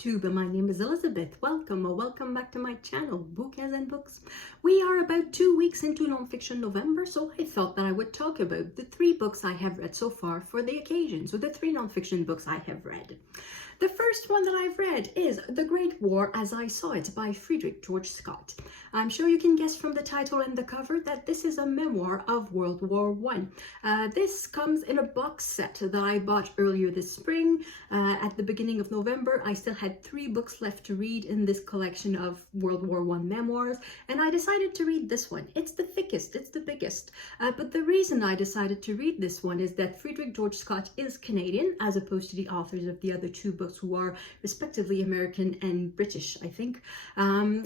YouTube. My name is Elizabeth. Welcome or welcome back to my channel, Book as in Books. We are about 2 weeks into Nonfiction November, so I thought that I would talk about the 3 books I have read so far for the occasion. So the 3 nonfiction books I have read. The first one that I've read is The Great War as I Saw It by Frederick George Scott. I'm sure you can guess from the title and the cover that this is a memoir of World War I. This comes in a box set that I bought earlier this spring. At the beginning of November, I still had 3 books left to read in this collection of World War I memoirs, and I decided to read this one. It's the thickest, it's the biggest. But the reason I decided to read this one is that Frederick George Scott is Canadian, as opposed to the authors of the other 2 books who are respectively American and British, I think.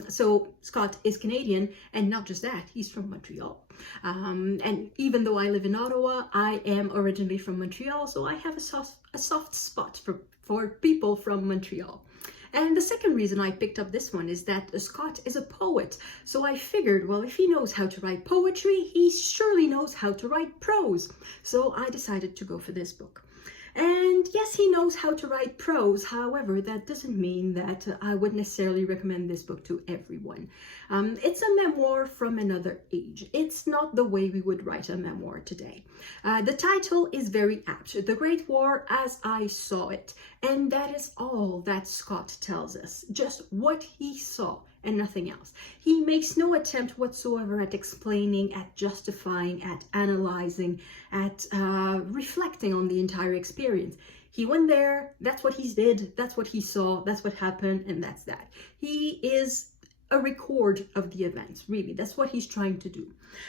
So Scott is Canadian, and not just that, he's from Montreal. And even though I live in Ottawa, I am originally from Montreal, so I have a soft spot for people from Montreal. And the second reason I picked up this one is that Scott is a poet. So I figured, well, if he knows how to write poetry, he surely knows how to write prose. So I decided to go for this book. And yes, he knows how to write prose. However, that doesn't mean that I would necessarily recommend this book to everyone. It's a memoir from another age. It's not the way we would write a memoir today. The title is very apt, The Great War as I Saw It. And that is all that Scott tells us, just what he saw and nothing else. He makes no attempt whatsoever at explaining, at justifying, at analyzing, at reflecting on the entire experience. He went there, that's what he did, that's what he saw, that's what happened, and that's that. He is a record of the events, really. That's what he's trying to do.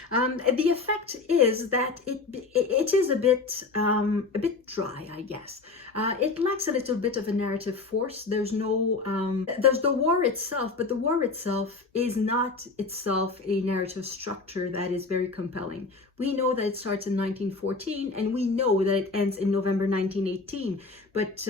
The effect is that it is a bit dry, I guess. It lacks a little bit of a narrative force. There's the war itself, but the war itself is not itself a narrative structure that is very compelling. We know that it starts in 1914, and we know that it ends in November 1918. But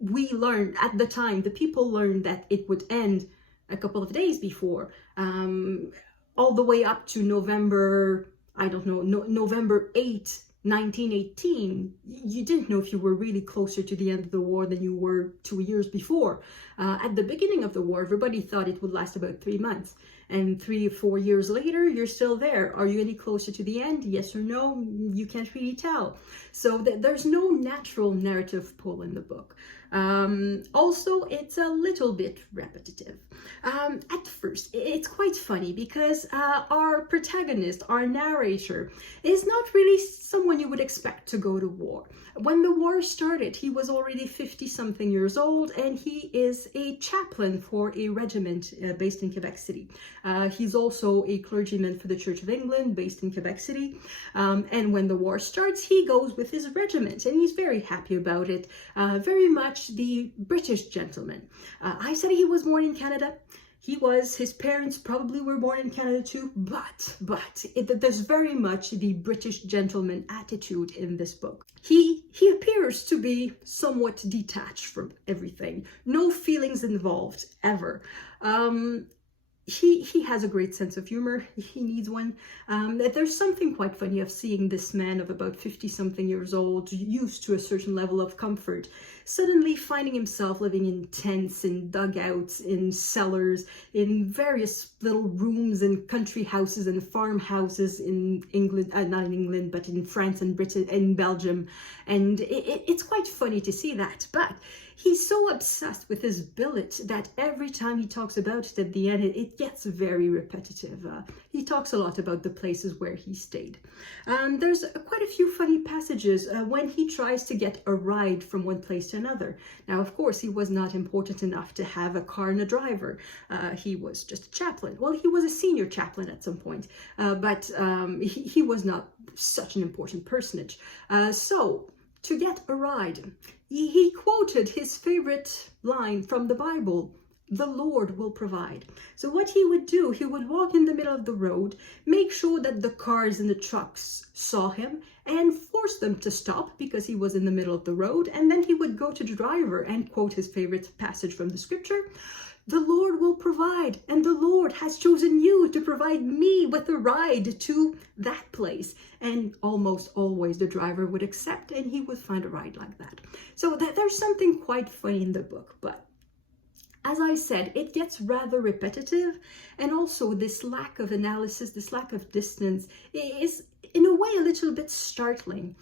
we learned at the time, the people learned that it would end a couple of days before, all the way up to November, I don't know, November 8, 1918. You didn't know if you were really closer to the end of the war than you were 2 years before. At the beginning of the war, everybody thought it would last about 3 months. And 3 or 4 years later, you're still there. Are you any closer to the end? Yes or no? You can't really tell. So there's no natural narrative pull in the book. Also, it's a little bit repetitive. At first, it's quite funny because our protagonist, our narrator, is not really someone you would expect to go to war. When the war started, he was already 50-something years old, and he is a chaplain for a regiment based in Quebec City. He's also a clergyman for the Church of England based in Quebec City. And when the war starts, he goes with his regiment, and he's very happy about it. Very much the British gentleman. I said he was born in Canada. He was. His parents probably were born in Canada too, but there's very much the British gentleman attitude in this book. He appears to be somewhat detached from everything. No feelings involved, ever. He has a great sense of humor. He needs one. There's something quite funny of seeing this man of about 50-something years old, used to a certain level of comfort, suddenly finding himself living in tents, in dugouts, in cellars, in various little rooms and country houses and farmhouses in England, not in England, but in France and Britain and Belgium. And it's quite funny to see that. But he's so obsessed with his billet that every time he talks about it at the end, it gets very repetitive. He talks a lot about the places where he stayed. There's quite a few funny passages when he tries to get a ride from one place to another. Now, of course, he was not important enough to have a car and a driver. He was just a chaplain. Well, he was a senior chaplain at some point, but he was not such an important personage. So, to get a ride, he quoted his favorite line from the Bible, "The Lord will provide." So what he would do, he would walk in the middle of the road, make sure that the cars and the trucks saw him, and force them to stop because he was in the middle of the road. And then he would go to the driver and quote his favorite passage from the scripture, "The Lord will provide, and the Lord has chosen you to provide me with a ride to that place." And almost always the driver would accept, and he would find a ride like that. So there's something quite funny in the book, but As I said, it gets rather repetitive, and also this lack of analysis, this lack of distance is in a way a little bit startling,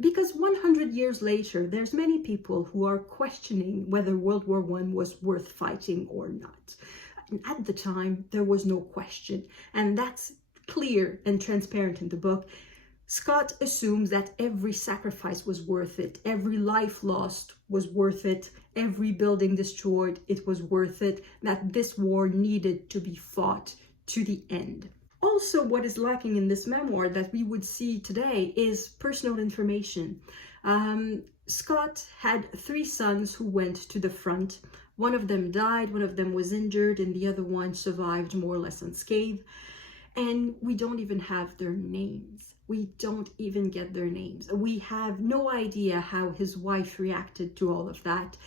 because 100 years later, there's many people who are questioning whether World War I was worth fighting or not. And at the time, there was no question, and that's clear and transparent in the book. Scott assumes that every sacrifice was worth it, every life lost was worth it, every building destroyed, it was worth it, that this war needed to be fought to the end. Also, what is lacking in this memoir that we would see today is personal information. Scott had 3 sons who went to the front. One of them died, one of them was injured, and the other one survived more or less unscathed. And we don't even have their names. We don't even get their names. We have no idea how his wife reacted to all of that.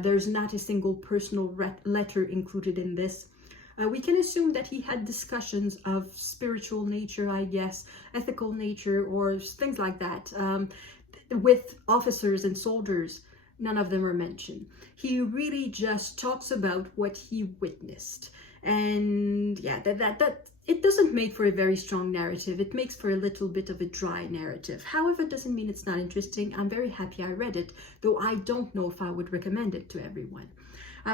There's not a single personal letter included in this. We can assume that he had discussions of spiritual nature, I guess, ethical nature, or things like that, with officers and soldiers. None of them are mentioned. He really just talks about what he witnessed. And yeah, that it doesn't make for a very strong narrative. It makes for a little bit of a dry narrative. However, it doesn't mean it's not interesting. I'm very happy I read it, though I don't know if I would recommend it to everyone.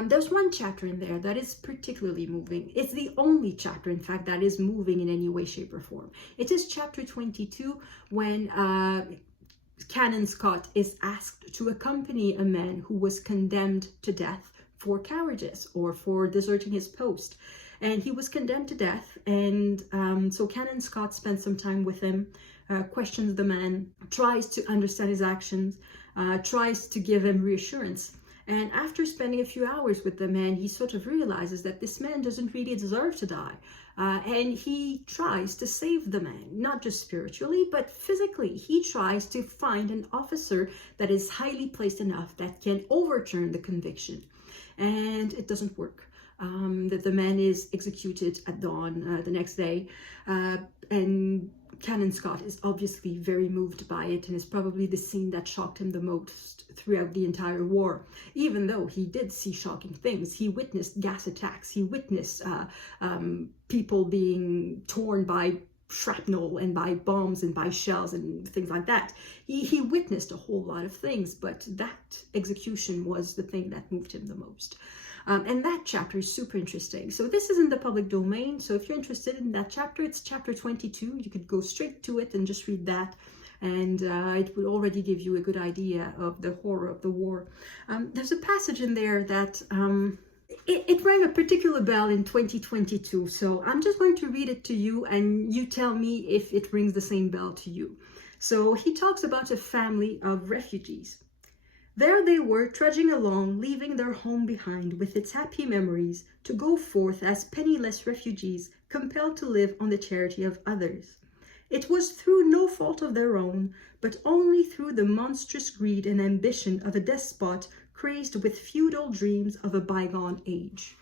There's one chapter in there that is particularly moving. It's the only chapter, in fact, that is moving in any way, shape, or form. It is chapter 22, when Canon Scott is asked to accompany a man who was condemned to death for cowardice or for deserting his post. And he was condemned to death, and so Canon Scott spends some time with him, questions the man, tries to understand his actions, tries to give him reassurance. And after spending a few hours with the man, he sort of realizes that this man doesn't really deserve to die. And he tries to save the man, not just spiritually, but physically. He tries to find an officer that is highly placed enough that can overturn the conviction. And it doesn't work. That the man is executed at dawn the next day, and Canon Scott is obviously very moved by it, and is probably the scene that shocked him the most throughout the entire war. Even though he did see shocking things, he witnessed gas attacks, he witnessed people being torn by shrapnel and by bombs and by shells and things like that. He witnessed a whole lot of things, but that execution was the thing that moved him the most. And that chapter is super interesting. So this is in the public domain. So if you're interested in that chapter, it's chapter 22. You could go straight to it and just read that. And it would already give you a good idea of the horror of the war. There's a passage in there that it rang a particular bell in 2022. So I'm just going to read it to you, and you tell me if it rings the same bell to you. So he talks about a family of refugees. There they were, trudging along, leaving their home behind with its happy memories, to go forth as penniless refugees, compelled to live on the charity of others. It was through no fault of their own, but only through the monstrous greed and ambition of a despot crazed with feudal dreams of a bygone age.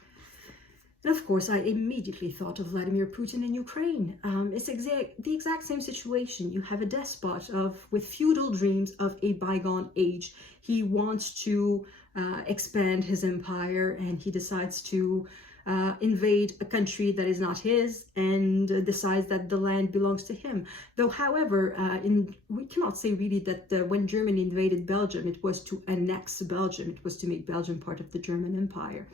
And of course, I immediately thought of Vladimir Putin in Ukraine. It's the exact same situation. You have a despot with feudal dreams of a bygone age. He wants to expand his empire, and he decides to invade a country that is not his, and decides that the land belongs to him. Though, however, we cannot say really that when Germany invaded Belgium, it was to annex Belgium. It was to make Belgium part of the German Empire.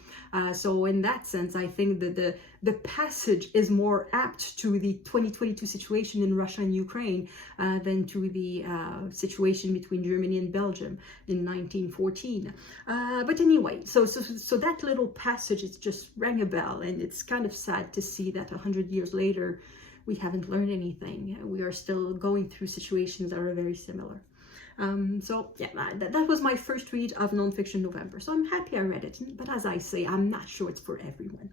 So in that sense, I think that the passage is more apt to the 2022 situation in Russia and Ukraine than to the situation between Germany and Belgium in 1914. But anyway, so that little passage is just rang a bell, and it's kind of sad to see that 100 years later we haven't learned anything. We are still going through situations that are very similar. So yeah, that was my first read of Nonfiction November. So I'm happy I read it, but as I say, I'm not sure it's for everyone.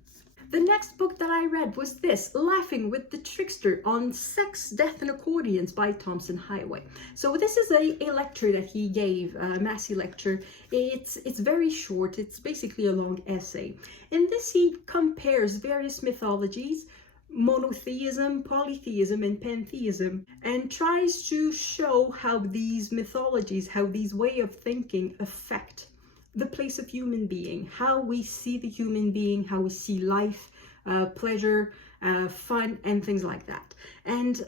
The next book that I read was this, Laughing with the Trickster on Sex, Death and Accordions by Thompson Highway. So this is a lecture that he gave, a Massey lecture. It's very short. It's basically a long essay. In this, he compares various mythologies, monotheism, polytheism, and pantheism, and tries to show how these mythologies, how these way of thinking affect the place of human being, how we see the human being, how we see life, pleasure, fun, and things like that. And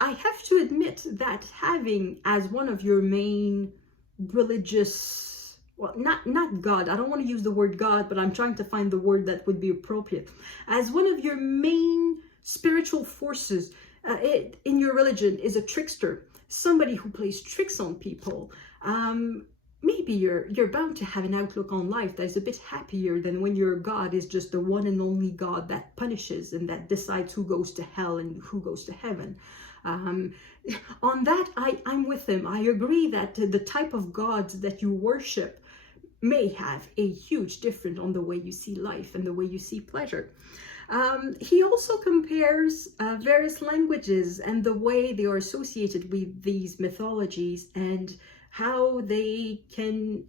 I have to admit that having as one of your main religious, well, not God, I don't want to use the word God, but I'm trying to find the word that would be appropriate, as one of your main spiritual forces in your religion is a trickster, somebody who plays tricks on people. Maybe you're bound to have an outlook on life that is a bit happier than when your God is just the one and only God that punishes and that decides who goes to hell and who goes to heaven. On that, I'm with him. I agree that the type of gods that you worship may have a huge difference on the way you see life and the way you see pleasure. He also compares various languages and the way they are associated with these mythologies and how they can,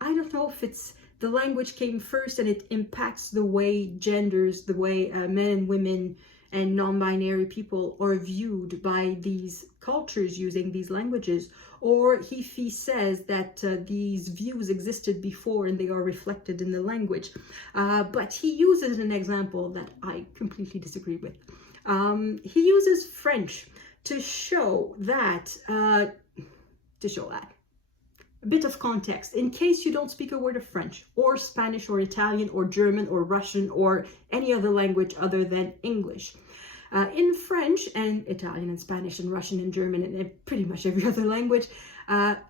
I don't know if it's the language came first and it impacts the way genders, the way men and women and non-binary people are viewed by these cultures using these languages, or if he says that these views existed before and they are reflected in the language. But he uses an example that I completely disagree with. He uses French to show that, A bit of context, in case you don't speak a word of French or Spanish or Italian or German or Russian or any other language other than English. In French and Italian and Spanish and Russian and German and pretty much every other language,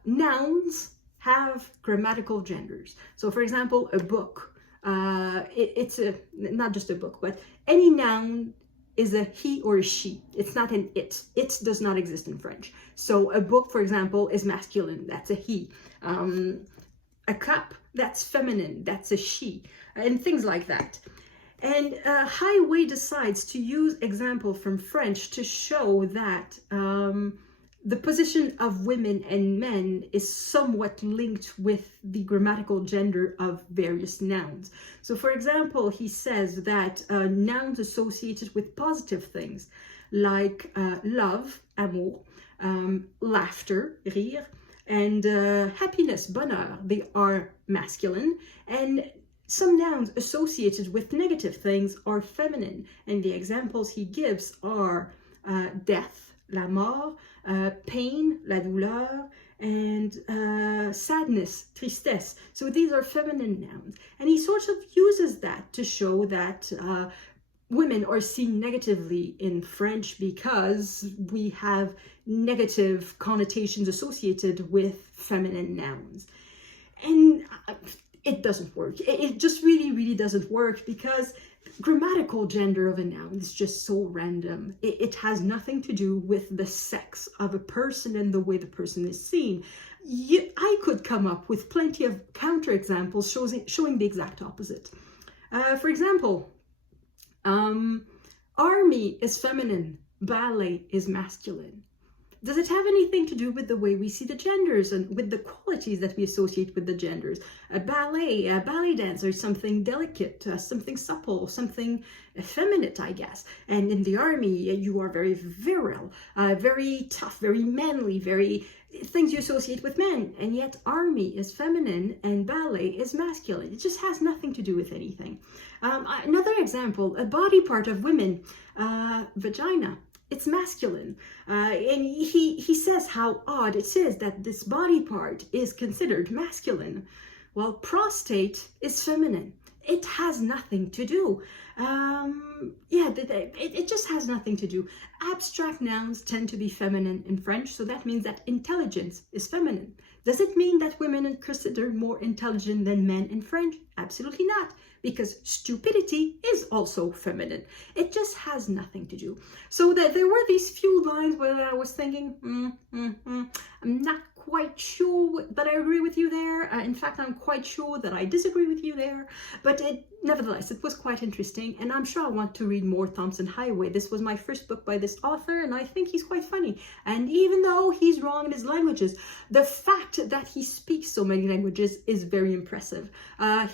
nouns have grammatical genders. So for example, a book, it's not just a book, but any noun is a he or a she. It's not an it. It does not exist in French. So a book, for example, is masculine. That's a he. A cup, that's feminine. That's a she. And things like that. And Highway decides to use example from French to show that the position of women and men is somewhat linked with the grammatical gender of various nouns. So for example, he says that nouns associated with positive things like love, amour, laughter, rire, and happiness, bonheur, they are masculine, and some nouns associated with negative things are feminine, and the examples he gives are death, la mort, pain, la douleur, and sadness, tristesse. So these are feminine nouns. And he sort of uses that to show that women are seen negatively in French because we have negative connotations associated with feminine nouns. And it doesn't work. It just really doesn't work, because grammatical gender of a noun is just so random. It has nothing to do with the sex of a person and the way the person is seen. I could come up with plenty of counterexamples showing the exact opposite. For example, army is feminine, ballet is masculine. Does it have anything to do with the way we see the genders and with the qualities that we associate with the genders? A ballet dancer is something delicate, something supple, something effeminate, I guess. And in the army, you are very virile, very tough, very manly, very things you associate with men. And yet army is feminine and ballet is masculine. It just has nothing to do with anything. Another example, a body part of women, vagina. It's masculine, and he says how odd it is that this body part is considered masculine, while prostate is feminine. It has nothing to do. It just has nothing to do. Abstract nouns tend to be feminine in French, so that means that intelligence is feminine. Does it mean that women are considered more intelligent than men in French? Absolutely not, because stupidity is also feminine. It just has nothing to do. So that there were these few lines where I was thinking, I'm not quite sure that I agree with you there. In fact, I'm quite sure that I disagree with you there. But nevertheless, it was quite interesting. And I'm sure I want to read more Thompson Highway. This was my first book by this author, and I think he's quite funny. And even though he's wrong in his languages, the fact that he speaks so many languages is very impressive.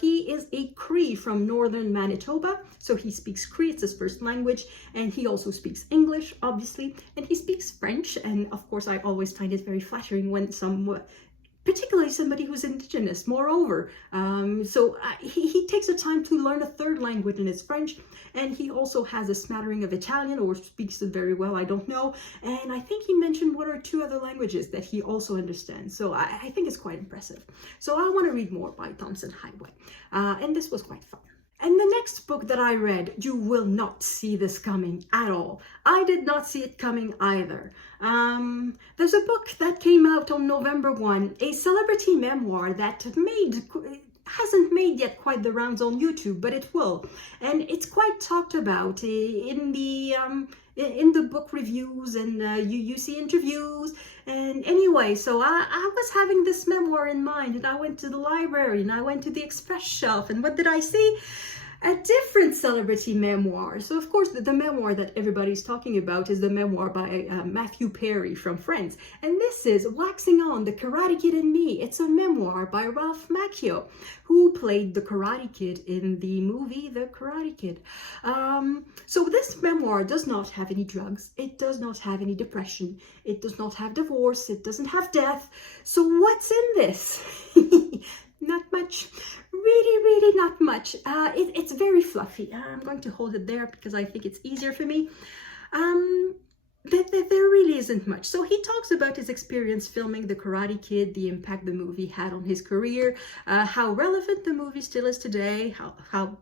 He is a Cree from northern Manitoba, so he speaks Cree, it's his first language, and he also speaks English, obviously, and he speaks French, and of course I always find it very flattering when some particularly somebody who's indigenous, moreover. He takes the time to learn a third language, and it's French, and he also has a smattering of Italian, or speaks it very well, I don't know. And I think he mentioned one or two other languages that he also understands. So I think it's quite impressive. So I want to read more by Thompson Highway. And this was quite fun. And the next book that I read, you will not see this coming at all. I did not see it coming either. There's a book that came out on November 1, a celebrity memoir that hasn't made yet quite the rounds on YouTube, but it will. And it's quite talked about in the book reviews, and you see interviews. And anyway, so I was having this memoir in mind, and I went to the library and I went to the express shelf, and what did I see? A different celebrity memoir. So of course the memoir that everybody's talking about is the memoir by Matthew Perry from Friends, and this is Waxing On, The Karate Kid and Me. It's a memoir by Ralph Macchio, who played the Karate Kid in the movie The Karate Kid. So this memoir does not have any drugs, it does not have any depression, it does not have divorce, it doesn't have death. So what's in this? Not much. Really not much. It's very fluffy. I'm going to hold it there because I think it's easier for me. There really isn't much. So he talks about his experience filming The Karate Kid, the impact the movie had on his career, how relevant the movie still is today, how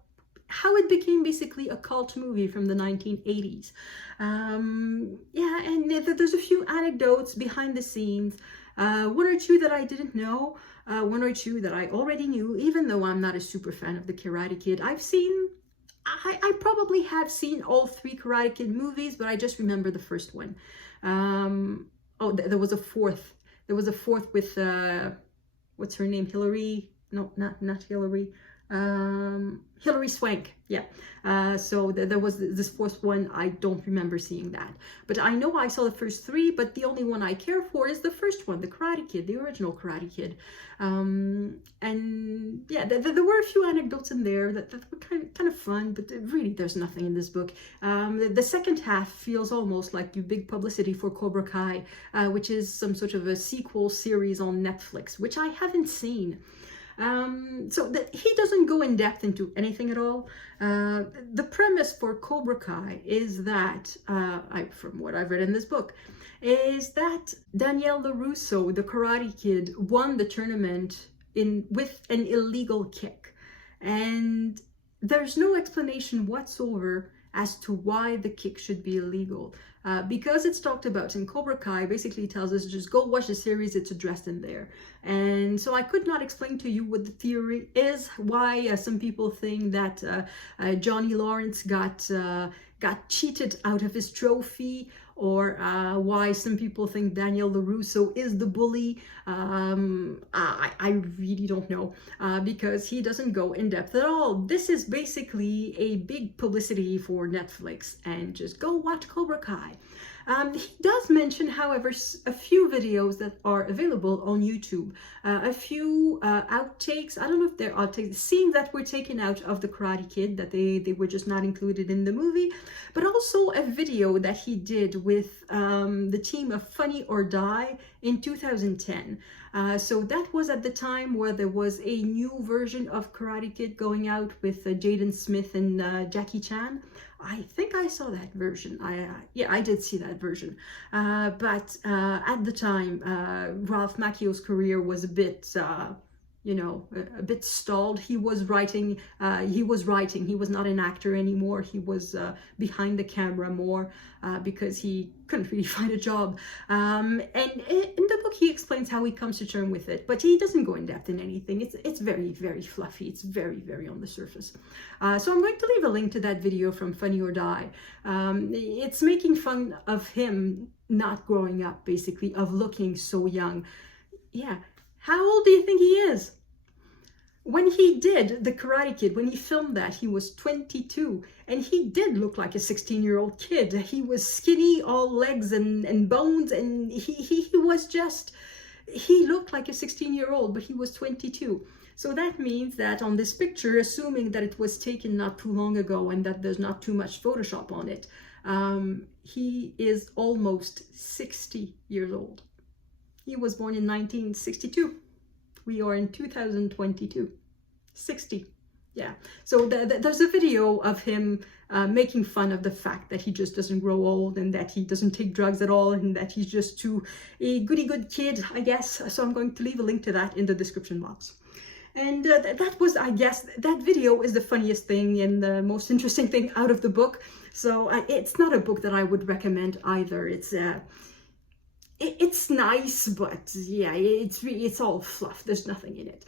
it became basically a cult movie from the 1980s. Yeah, and there's a few anecdotes behind the scenes, one or two that I didn't know, one or two that I already knew, even though I'm not a super fan of The Karate Kid. I probably have seen all three Karate Kid movies, but I just remember the first one. There was a fourth. There was a fourth with, what's her name? Hillary? No, not Hillary. Hillary Swank, yeah. So there was this fourth one. I don't remember seeing that, but I know I saw the first three, but the only one I care for is the first one, The Karate Kid, the original Karate Kid. And yeah, there were a few anecdotes in there that were kind of fun, but really there's nothing in this book. The second half feels almost like big publicity for Cobra Kai, which is some sort of a sequel series on Netflix, which I haven't seen. He doesn't go in depth into anything at all. The premise for Cobra Kai is that, from what I've read in this book, is that Daniel LaRusso, the Karate Kid, won the tournament with an illegal kick. And there's no explanation whatsoever as to why the kick should be illegal. Because it's talked about in Cobra Kai, basically tells us just go watch the series, it's addressed in there. And so I could not explain to you what the theory is, why some people think that Johnny Lawrence got cheated out of his trophy, or why some people think Daniel LaRusso is the bully. I really don't know, because he doesn't go in depth at all. This is basically a big publicity for Netflix, and just go watch Cobra Kai. He does mention, however, a few videos that are available on YouTube, a few outtakes. I don't know if they're outtakes, scenes that were taken out of The Karate Kid, that they were just not included in the movie, but also a video that he did with the team of Funny or Die in 2010. So that was at the time where there was a new version of Karate Kid going out with Jaden Smith and Jackie Chan. I think I saw that version. Yeah, I did see that version. But at the time, Ralph Macchio's career was a bit, a bit stalled. He was writing. He was not an actor anymore. He was behind the camera more because he couldn't really find a job. And in the book, he explains how he comes to terms with it, but he doesn't go in depth in anything. It's very, very fluffy. It's very, very on the surface. So I'm going to leave a link to that video from Funny or Die. It's making fun of him not growing up, basically, of looking so young. Yeah. How old do you think he is? When he did The Karate Kid, when he filmed that, he was 22, and he did look like a 16-year-old kid. He was skinny, all legs and bones, and he looked like a 16-year-old, but he was 22. So that means that on this picture, assuming that it was taken not too long ago and that there's not too much Photoshop on it, he is almost 60 years old. He was born in 1962. We are in 2022. 60. Yeah. So there's a video of him making fun of the fact that he just doesn't grow old and that he doesn't take drugs at all and that he's just a goody good kid, I guess. So I'm going to leave a link to that in the description box. And that was, I guess, that video is the funniest thing and the most interesting thing out of the book. So it's not a book that I would recommend either. It's nice, but yeah, it's all fluff. There's nothing in it.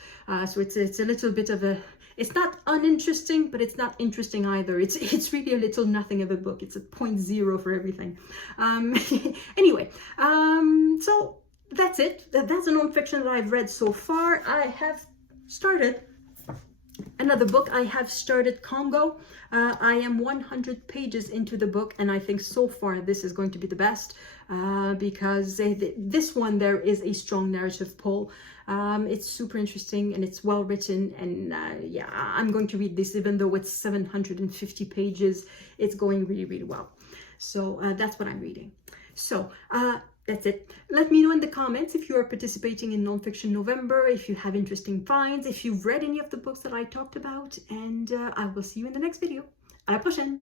So it's a little bit of a, it's not uninteresting, but it's not interesting either. It's really a little nothing of a book. It's a 0.0 for everything. Anyway, so that's it. That's a nonfiction that I've read so far. I have started another book. I have started Congo. I am 100 pages into the book, and I think so far this is going to be the best because this one, there is a strong narrative pull. It's super interesting and it's well written, and yeah, I'm going to read this even though it's 750 pages. It's going really, really well. So that's what I'm reading. So that's it. Let me know in the comments if you are participating in Nonfiction November, if you have interesting finds, if you've read any of the books that I talked about, and I will see you in the next video. À la prochaine!